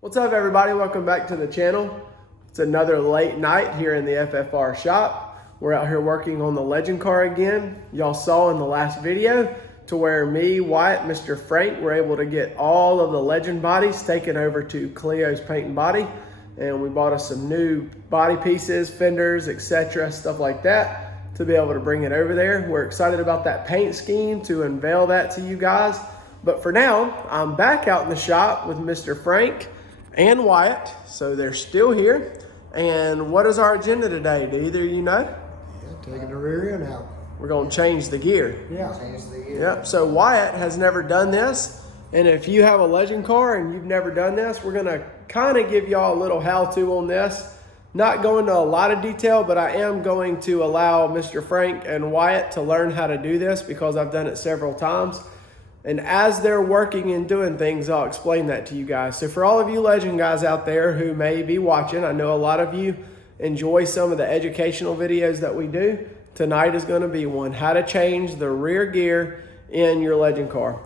What's up, everybody? Welcome back to the channel. It's another late night here in the FFR shop. We're out here working on the Legend car again. Y'all saw in the last video to where me, Wyatt, Mr. Frank were able to get all of the Legend bodies taken over to Cleo's Paint and Body. And we bought us some new body pieces, fenders, etc., stuff like that to be able to bring it over there. We're excited about that paint scheme to unveil that to you guys. But for now, I'm back out in the shop with Mr. Frank and Wyatt, so they're still here. And what is our agenda today? Do either of you know? Yeah, taking the rear end out. We're gonna change the gear. Yeah. Change the gear. Yep, so Wyatt has never done this. And if you have a Legend car and you've never done this, we're gonna kind of give y'all a little how-to on this. Not go into a lot of detail, but I am going to allow Mr. Frank and Wyatt to learn how to do this because I've done it several times. And as they're working and doing things, I'll explain that to you guys. So for all of you Legend guys out there who may be watching, I know a lot of you enjoy some of the educational videos that we do. Tonight is going to be one, how to change the rear gear in your Legend car.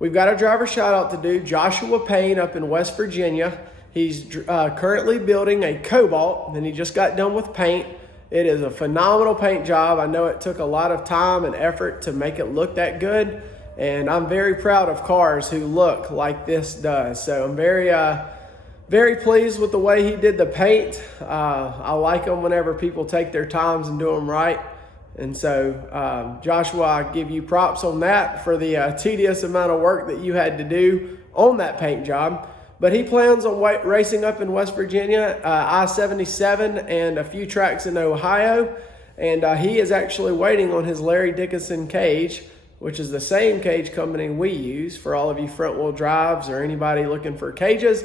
We've got a driver shout out to do, Joshua Payne up in West Virginia. He's currently building a Cobalt and he just got done with paint. It is a phenomenal paint job. I know it took a lot of time and effort to make it look that good. And I'm very proud of cars who look like this does. So I'm very pleased with the way he did the paint. I like them whenever people take their times and do them right. And so, Joshua, I give you props on that for the tedious amount of work that you had to do on that paint job. But he plans on racing up in West Virginia, I-77 and a few tracks in Ohio. And he is actually waiting on his Larry Dickinson cage, which is the same cage company we use for all of you front wheel drives or anybody looking for cages.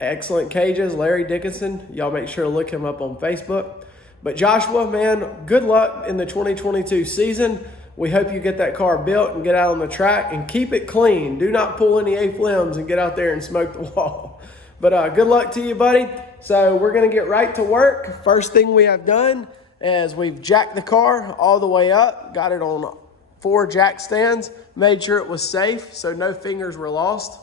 Excellent cages, Larry Dickinson. Y'all make sure to look him up on Facebook. But Joshua, man, good luck in the 2022 season. We hope you get that car built and get out on the track and keep it clean. Do not pull any A-flames and get out there and smoke the wall. But good luck to you, buddy. So we're going to get right to work. First thing we have done is we've jacked the car all the way up, got it on 4 jack stands, made sure it was safe so no fingers were lost.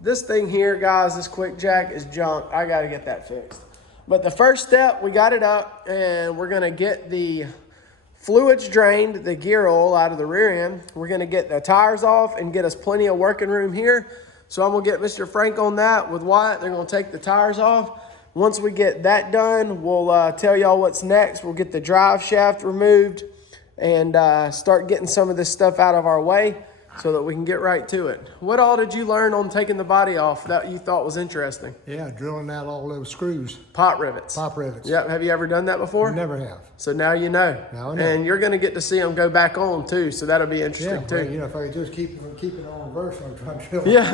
This thing here, guys, this quick jack is junk. I got to get that fixed. But the first step, we got it up and we're gonna get the fluids drained, the gear oil out of the rear end. We're gonna get the tires off and get us plenty of working room here. So I'm gonna get Mr. Frank on that with Wyatt. They're gonna take the tires off. Once we get that done, we'll tell y'all what's next. We'll get the drive shaft removed and start getting some of this stuff out of our way so that we can get right to it. What all did you learn on taking the body off that you thought was interesting? Yeah, drilling out all those screws. Pot rivets. Pop rivets. Yep. Have you ever done that before? Never have. So now you know. Now I know. And you're going to get to see them go back on too. So that'll be interesting too. Well, you know, if I could just keep it on reverse when I'm trying to drill. Yeah,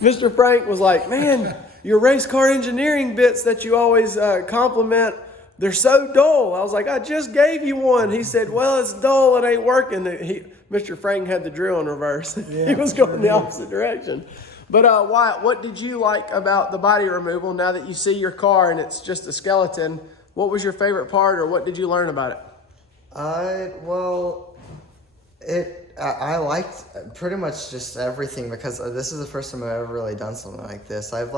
Mr. Frank was like, man, your race car engineering bits that you always compliment, they're so dull. I was like, I just gave you one. He said, well, it's dull. It ain't working. Mr. Frank had the drill in reverse. Yeah, he was going the opposite direction. But Wyatt, what did you like about the body removal now that you see your car and it's just a skeleton? What was your favorite part or what did you learn about it? Well, I liked pretty much just everything because this is the first time I've ever really done something like this. I've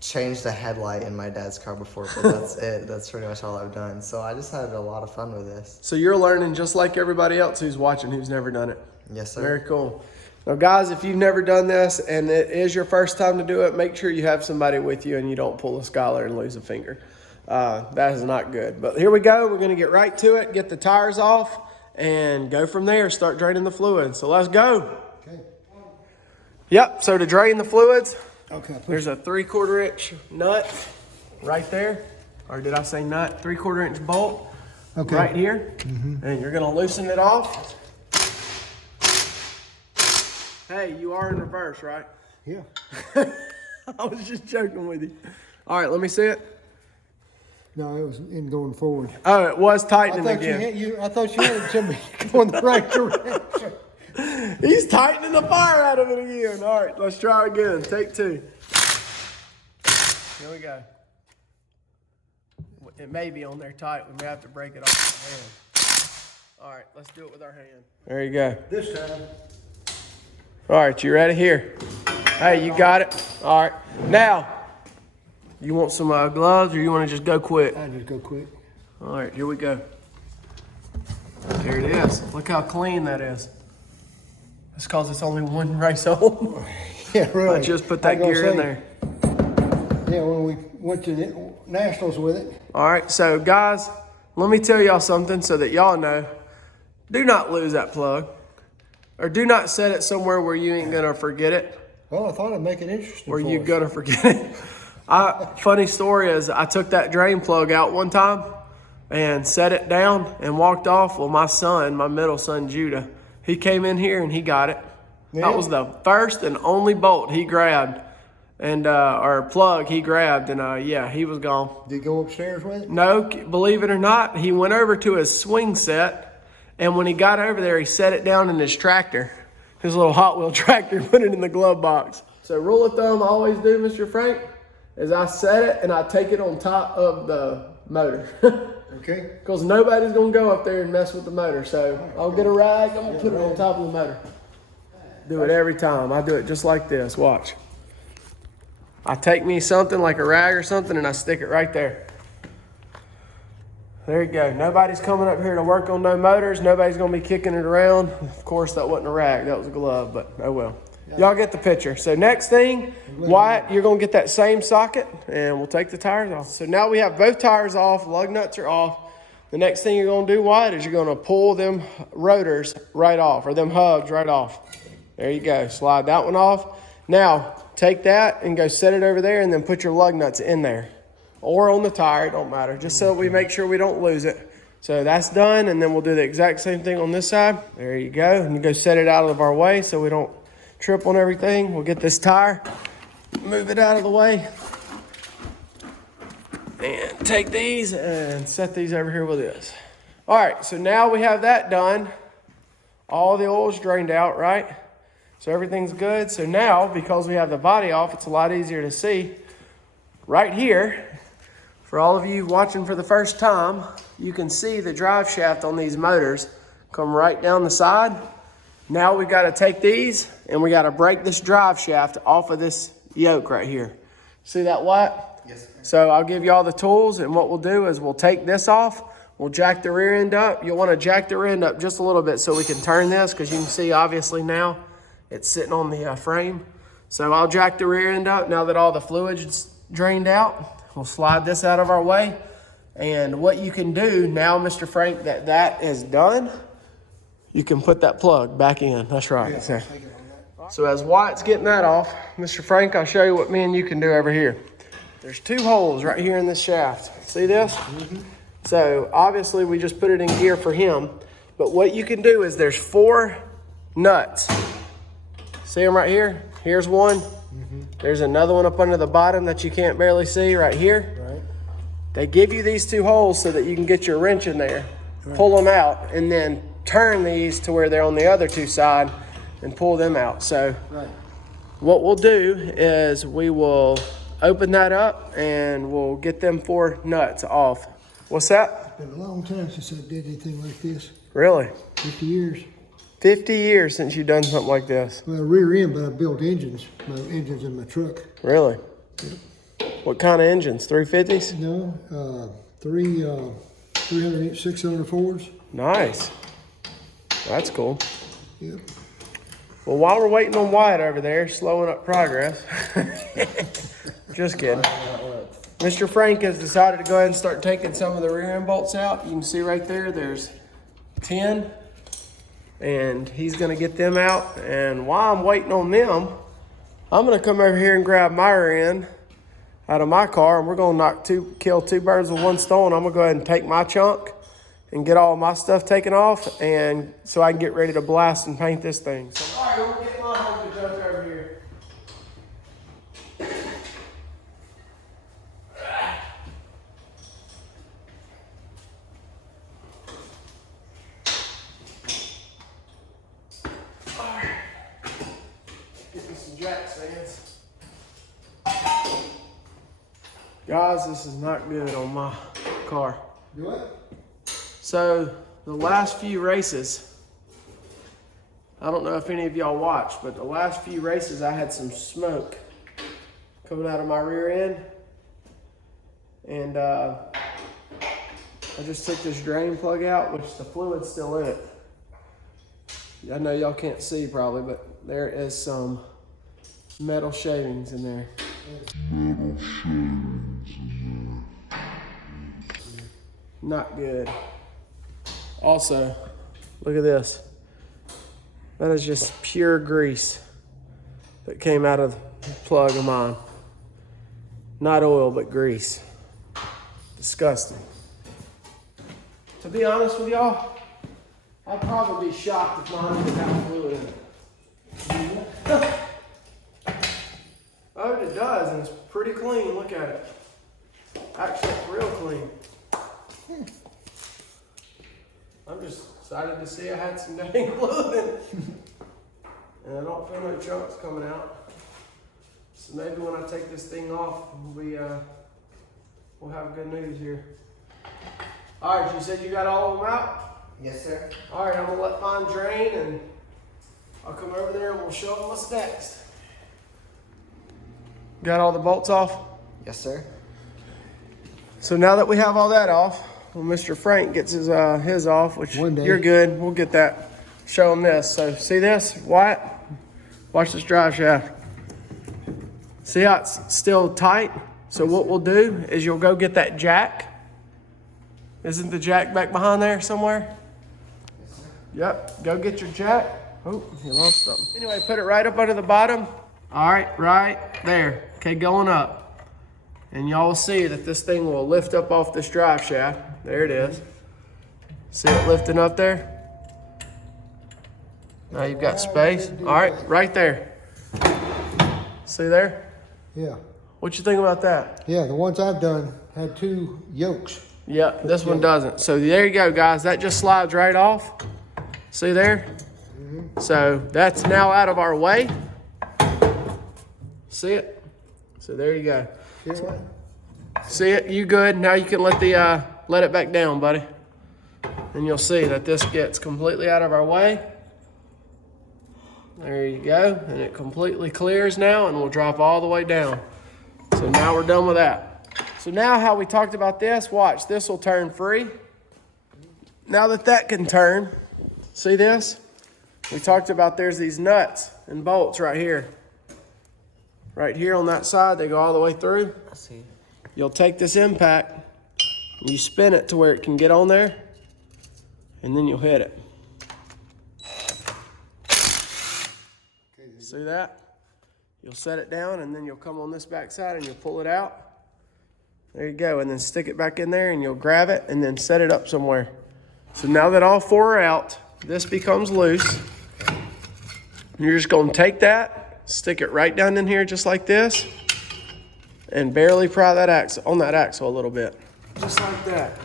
changed the headlight in my dad's car before, but that's it. That's pretty much all I've done. So I just had a lot of fun with this. So you're learning just like everybody else who's watching who's never done it. Yes, sir. Very cool. Now, guys, if you've never done this and it is your first time to do it, make sure you have somebody with you and you don't pull a scholar and lose a finger. That is not good. But here we go. We're going to get right to it, get the tires off, and go from there. Start draining the fluid. So let's go. Okay. Yep. So to drain the fluids, Okay. there's a 3/4 inch nut right there. Or did I say nut? 3/4 inch bolt right here. And you're going to loosen it off. Hey, you are in reverse, right? Yeah. I was just joking with you. All right, let me see it. No, it was in going forward. Oh, it was I tightening thought again. I thought you had somebody going the right direction. He's tightening the fire out of it again. All right, let's try again. Take 2. Here we go. It may be on there tight. We may have to break it off with our hand. All right, let's do it with our hand. There you go. This time. All right, you ready? Here. Hey, you got it. All right. Now, you want some gloves or you want to just go quick? I just go quick. All right, here we go. There it is. Look how clean that is. That's because it's only one race old. Yeah, really. I just put that gear in there. Yeah, when we went to the Nationals with it. All right, so guys, let me tell y'all something so that y'all know. Do not lose that plug. Or do not set it somewhere where you ain't gonna forget it. Well, I thought it'd make it interesting. Or for you us. gonna forget it. Funny story is I took that drain plug out one time and set it down and walked off. Well, my son, my middle son, Judah, he came in here and he got it. Yeah. That was the first and only bolt he grabbed and, or plug he grabbed. And yeah, he was gone. Did you go upstairs with it? No, believe it or not, he went over to his swing set. And when he got over there, he set it down in his tractor, his little Hot Wheel tractor, put it in the glove box. So rule of thumb I always do, Mr. Frank, is I set it and I take it on top of the motor. Okay. Because nobody's going to go up there and mess with the motor. So I'll get a rag, I'm going to put it on top of the motor. Do it every time. I do it just like this. Watch. I take me something like a rag or something and I stick it right there. There you go. Nobody's coming up here to work on no motors. Nobody's going to be kicking it around. Of course, that wasn't a rag. That was a glove, but oh well. Y'all get the picture. So next thing, Wyatt, you're going to get that same socket, and we'll take the tires off. So now we have both tires off. Lug nuts are off. The next thing you're going to do, Wyatt, is you're going to pull them rotors right off, or them hubs right off. There you go. Slide that one off. Now, take that and go set it over there, and then put your lug nuts in there. Or on the tire, it don't matter, just so we make sure we don't lose it. So that's done, and then we'll do the exact same thing on this side. There you go, and you go set it out of our way so we don't trip on everything. We'll get this tire, move it out of the way, and take these and set these over here with this. All right, so now we have that done. All the oil's drained out, right? So everything's good. So now, because we have the body off, it's a lot easier to see. Right here, for all of you watching for the first time, you can see the drive shaft on these motors come right down the side. Now we've got to take these and we got to break this drive shaft off of this yoke right here. See that, Wyatt? Yes, sir. So I'll give you all the tools, and what we'll do is we'll take this off. We'll jack the rear end up. You'll want to jack the rear end up just a little bit so we can turn this, because you can see obviously now it's sitting on the frame. So I'll jack the rear end up now that all the fluid's drained out. We'll slide this out of our way. And what you can do now, Mr. Frank, that is done, you can put that plug back in. That's right. So as Wyatt's getting that off, Mr. Frank, I'll show you what me and you can do over here. There's 2 holes right here in this shaft. See this? Mm-hmm. So obviously we just put it in gear for him. But what you can do is there's 4 nuts. See them right here? Here's one. Mm-hmm. There's another one up under the bottom that you can't barely see right here. Right. They give you these 2 holes so that you can get your wrench in there, right, pull them out, and then turn these to where they're on the other 2 sides and pull them out. So right, what we'll do is we will open that up and we'll get them 4 nuts off. What's that? It's been a long time since I did anything like this. Really? 50 years. 50 years since you've done something like this. Well, rear end, but I built engines. My engines in my truck. Really? Yep. What kind of engines? 350s? No, 300 600 Fords. Nice. That's cool. Yep. Well, while we're waiting on Wyatt over there, slowing up progress. Just kidding. Mr. Frank has decided to go ahead and start taking some of the rear end bolts out. You can see right there, there's 10. And he's gonna get them out. And while I'm waiting on them, I'm gonna come over here and grab my rear end out of my car, and we're gonna kill 2 birds with 1 stone. I'm gonna go ahead and take my chunk and get all my stuff taken off, and so I can get ready to blast and paint this thing. So, all right, we'll get my smoke over here. Alright. Get me some jack stands. Guys, this is not good on my car. Do it? So, the last few races, I don't know if any of y'all watched, but the last few races I had some smoke coming out of my rear end. And I just took this drain plug out, which the fluid's still in it. I know y'all can't see probably, but there is some metal shavings in there. Not good. Also, look at this. That is just pure grease that came out of the plug of mine. Not oil, but grease. Disgusting. To be honest with y'all, I'd probably be shocked if mine didn't have fluid in it. Oh, it does, and it's pretty clean. Look at it. Actually, it's real clean. I'm just excited to see I had some dang fluid in it. And I don't feel no chunks coming out. So maybe when I take this thing off, we'll have good news here. All right, you said you got all of them out? Yes, sir. All right, I'm gonna let mine drain and I'll come over there and we'll show them what's next. Got all the bolts off? Yes, sir. So now that we have all that off, well, Mr. Frank gets his off, which One day. you're good. We'll get that. Show him this. So see this, Wyatt? Watch this drive shaft. See how it's still tight? So what we'll do is you'll go get that jack. Isn't the jack back behind there somewhere? Yes, sir. Yep, go get your jack. Oh, you lost something. Anyway, put it right up under the bottom. All right, right there. Okay, going up. And y'all will see that this thing will lift up off this drive shaft. There it is. See it lifting up there? Now you've got space. All right, right there. See there? Yeah. What you think about that? Yeah, the ones I've done had 2 yolks. Yeah, this one doesn't. So there you go, guys. That just slides right off. See there? So that's now out of our way. See it? So there you go. See what? See it? You good? Now you can let it back down, buddy. And you'll see that this gets completely out of our way. There you go. And it completely clears now and will drop all the way down. So now we're done with that. So now how we talked about this, watch, this will turn free. Now that can turn, see this? We talked about there's these nuts and bolts right here. Right here on that side, they go all the way through. I see. You'll take this impact, you spin it to where it can get on there, and then you'll hit it. See that? You'll set it down, and then you'll come on this back side and you'll pull it out. There you go, and then stick it back in there and you'll grab it and then set it up somewhere. So now that all 4 are out, this becomes loose. You're just gonna take that, stick it right down in here just like this, and barely pry that axle on that axle a little bit. Just like that.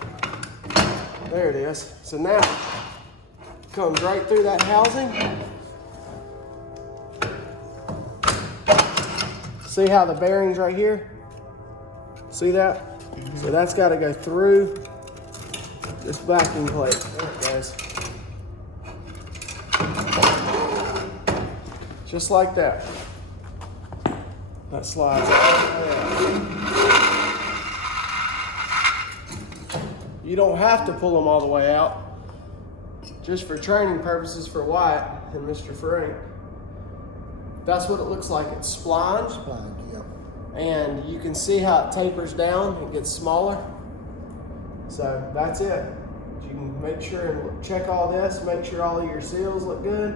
There it is. So now it comes right through that housing. See how the bearing's right here? See that? So that's got to go through this backing plate. There it goes. Just like that. That slides out. You don't have to pull them all the way out. Just for training purposes for Wyatt and Mr. Frank. That's what it looks like. It's splined. Fine, yeah. And you can see how it tapers down. It gets smaller. So that's it. You can make sure and check all this. Make sure all of your seals look good.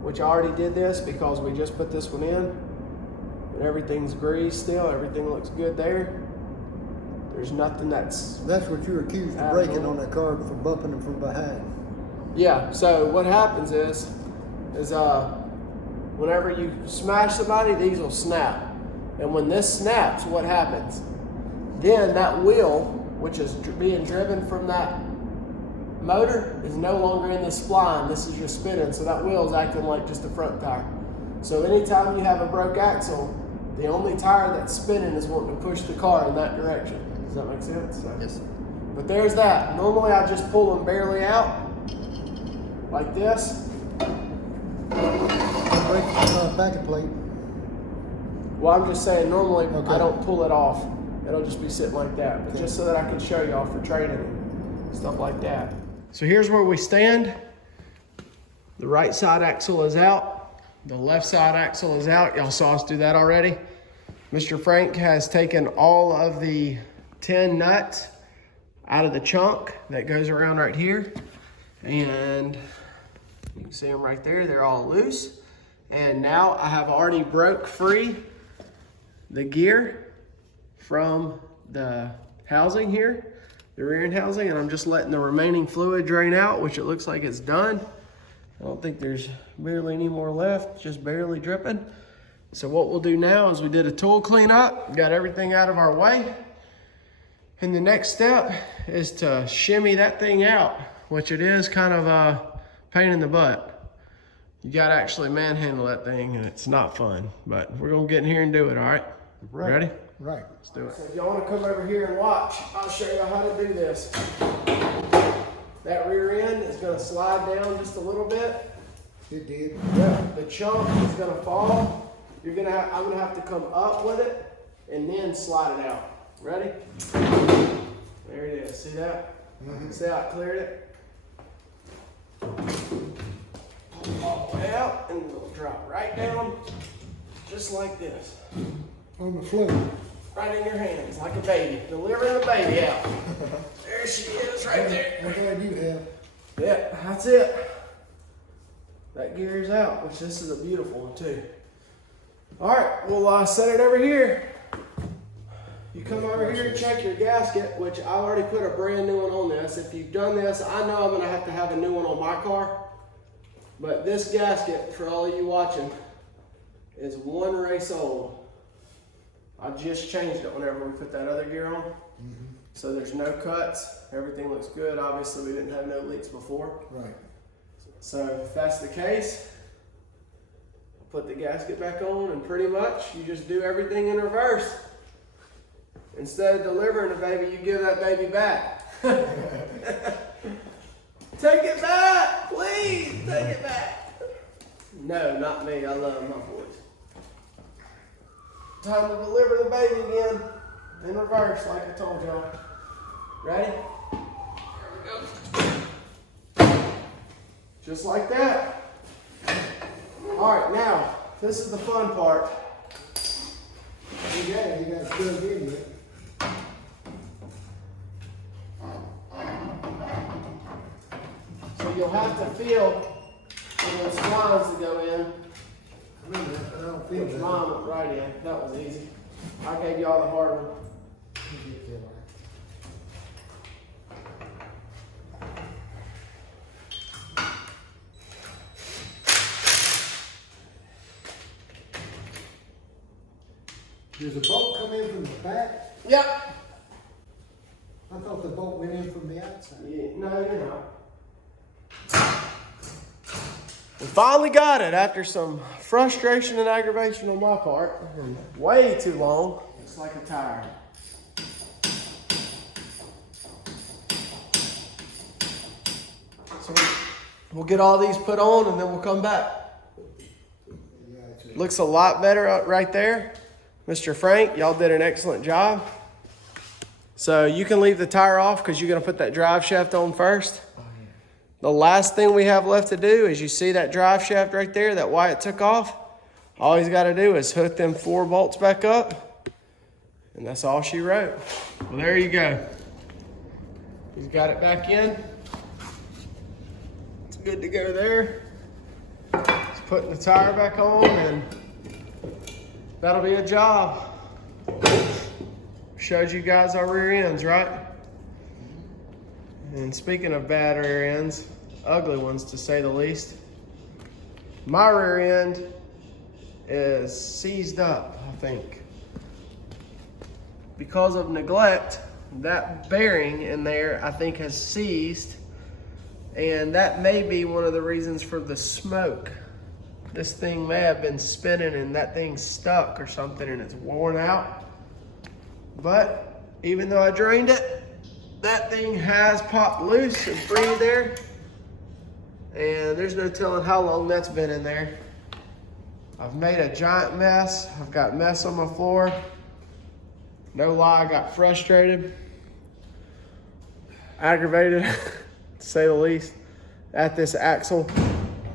Which I already did this because we just put this one in. And everything's greased still. Everything looks good there. There's nothing that's... That's what you were accused of breaking on that car for bumping them from behind. Yeah, so what happens is whenever you smash somebody, these will snap. And when this snaps, what happens? Then that wheel, which is being driven from that motor, is no longer in the spline. This is just spinning, so that wheel is acting like just a front tire. So anytime you have a broke axle, the only tire that's spinning is wanting to push the car in that direction. Does that make sense? So, Yes, sir. but there's that. Normally I just pull them barely out, like this. Break packet plate. Well, I'm just saying, normally Okay. I don't pull it off. It'll just be sitting like that. But just so that I can show y'all for training and stuff like that. So here's where we stand. The right side axle is out. The left side axle is out. Y'all saw us do that already. Mr. Frank has taken all of the 10 nuts out of the chunk that goes around right here. And you can see them right there. They're all loose. And now I have already broke free the gear from the housing here, the rear end housing, and I'm just letting the remaining fluid drain out, which it looks like it's done. I don't think there's barely any more left, just barely dripping. So what we'll do now is we did a tool cleanup, got everything out of our way. And the next step is to shimmy that thing out, which it is kind of a pain in the butt. You gotta actually manhandle that thing and it's not fun, but we're gonna get in here and do it, all right? Right. Ready? Right. Let's do it. So if y'all wanna come over here and watch, I'll show you how to do this. That rear end is gonna slide down just a little bit. It did. Yeah. The chunk is gonna fall. I'm gonna have to come up with it and then slide it out. Ready? There it is. See that? See how it cleared it? All the way out, and it'll drop right down, just like this. On the floor. Right in your hands, like a baby. Delivering a baby out. There she is, right there. I'm glad you have. Yeah, that's it. That gear is out, which this is a beautiful one too. All right, we'll set it over here. You come over here and check your gasket, which I already put a brand new one on this. If you've done this, I know I'm gonna have to have a new one on my car. But this gasket, for all of you watching, is one race old. I just changed it whenever we put that other gear on. So there's no cuts, everything looks good. Obviously we didn't have no leaks before. Right. So if that's the case, put the gasket back on and pretty much you just do everything in reverse. Instead of delivering the baby, you give that baby back. Take it back, please, take it back. No, not me, I love my boys. Time to deliver the baby again, in reverse, like I told y'all. Ready? Here we go. Just like that. All right, now, this is the fun part. You got to plug in it. So you'll have to feel for those splines to go in. I don't feel Which that. mine went right in. That was easy. I gave y'all the hard one. Does the bolt come in from the back? Yep. I thought the bolt went in from the outside. Yeah, no, you're not. We finally got it after some frustration and aggravation on my part. Way too long. It's like a tire. So we'll get all these put on and then we'll come back. Looks a lot better right there. Mr. Frank, y'all did an excellent job. So you can leave the tire off because you're going to put that drive shaft on first. The last thing we have left to do is you see that drive shaft right there that Wyatt took off. All he's got to do is hook them 4 bolts back up. And that's all she wrote. Well, there you go. He's got it back in. It's good to go there. He's putting the tire back on and that'll be a job. Showed you guys our rear ends, right? And speaking of bad rear ends, ugly ones to say the least, my rear end is seized up, I think. Because of neglect, that bearing in there, I think, has seized, and that may be one of the reasons for the smoke. This thing may have been spinning and that thing's stuck or something and it's worn out. But even though I drained it, that thing has popped loose and free there. And there's no telling how long that's been in there. I've made a giant mess. I've got mess on my floor. No lie, I got frustrated, aggravated, to say the least, at this axle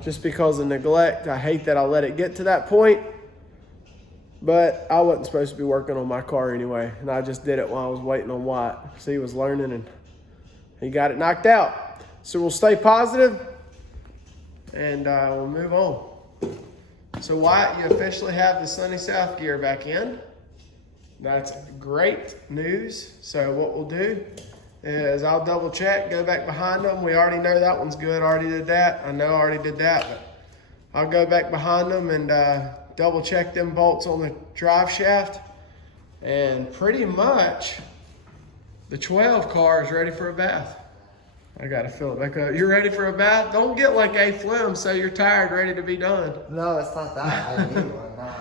just because of neglect. I hate that I let it get to that point, but I wasn't supposed to be working on my car anyway, and I just did it while I was waiting on Wyatt. So he was learning and he got it knocked out. So we'll stay positive and we'll move on. So Wyatt, you officially have the Sunny South gear back in. That's great news. So what we'll do is I'll double check, go back behind them. We already know that one's good, already did that. I know I already did that, but I'll go back behind them and double check them bolts on the drive shaft. And pretty much the 12 car is ready for a bath. I gotta fill it back up. You ready for a bath? Don't get like a Fleming so you're tired, ready to be done. No, it's not that. I need one, no.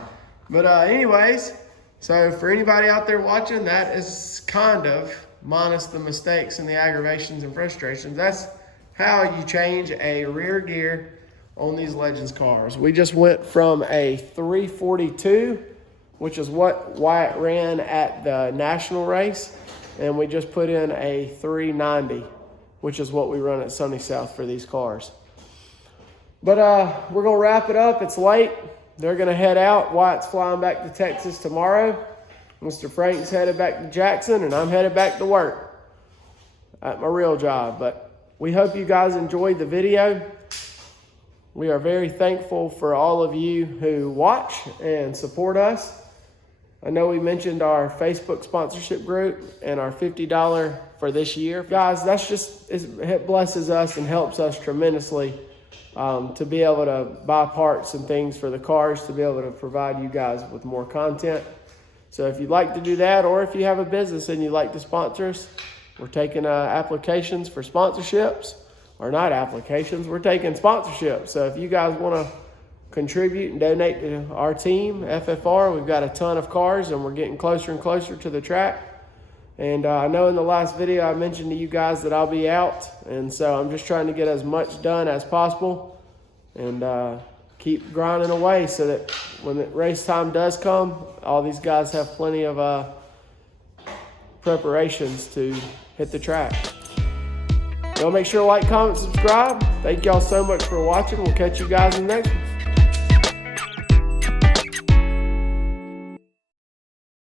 But anyways, so for anybody out there watching, that is kind of, minus the mistakes and the aggravations and frustrations, that's how you change a rear gear on these Legends cars. We just went from a 342, which is what Wyatt ran at the national race, and we just put in a 390, which is what we run at Sunny South for these cars. But we're gonna wrap it up. It's late. They're gonna head out. Wyatt's flying back to Texas tomorrow. Mr. Frank's headed back to Jackson, and I'm headed back to work at my real job. But we hope you guys enjoyed the video. We are very thankful for all of you who watch and support us. I know we mentioned our Facebook sponsorship group and our $50 for this year. Guys, that's just, it blesses us and helps us tremendously to be able to buy parts and things for the cars, to be able to provide you guys with more content. So if you'd like to do that, or if you have a business and you'd like to sponsor us, we're taking applications for sponsorships, or not applications, we're taking sponsorships. So if you guys want to contribute and donate to our team, FFR, we've got a ton of cars and we're getting closer and closer to the track. And I know in the last video I mentioned to you guys that I'll be out, and so I'm just trying to get as much done as possible and keep grinding away so that when the race time does come, all these guys have plenty of preparations to hit the track. Y'all make sure to like, comment, subscribe. Thank y'all so much for watching. We'll catch you guys in the next one.